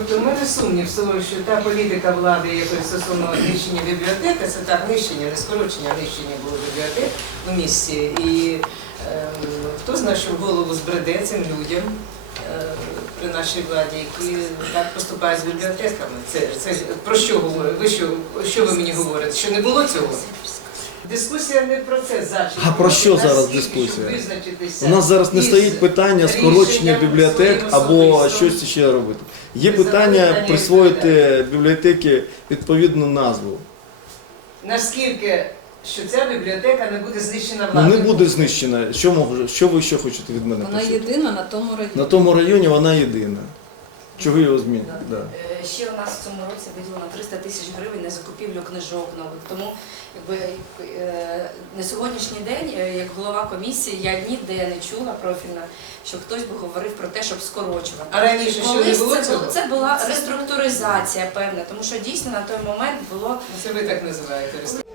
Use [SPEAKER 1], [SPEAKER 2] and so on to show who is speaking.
[SPEAKER 1] Тобто в мене сумнів в тому, що та політика влади якось стосовно нищення бібліотек, це так, нищення, не скорочення, а нищення було бібліотек у місті. І хто знає, що в голову збреде цим людям при нашій владі, які так поступають з бібліотеками. Це про що говорите? Ви що ви мені говорите? Що не було цього? Дискусія не про це зараз.
[SPEAKER 2] А про що зараз дискусія? У нас зараз не стоїть питання скорочення бібліотек або щось ще робити. Є питання присвоїти бібліотеки відповідну назву.
[SPEAKER 1] Наскільки, що ця бібліотека не буде знищена
[SPEAKER 2] Ну
[SPEAKER 1] владою?
[SPEAKER 2] не буде знищена. Що ви ще хочете від мене?
[SPEAKER 3] Вона єдина на тому районі.
[SPEAKER 2] На тому районі вона єдина. Чого його змінити? Да.
[SPEAKER 4] Ще у нас в цьому році виділено 300 тисяч гривень на закупівлю книжок нових. Тому на сьогоднішній день, як голова комісії, я ніде не чула профільно, що хтось би говорив про те, щоб скорочувати.
[SPEAKER 1] А раніше що не було цього?
[SPEAKER 4] Це була реструктуризація певна, тому що дійсно на той момент було...
[SPEAKER 1] Це ви так називаєте.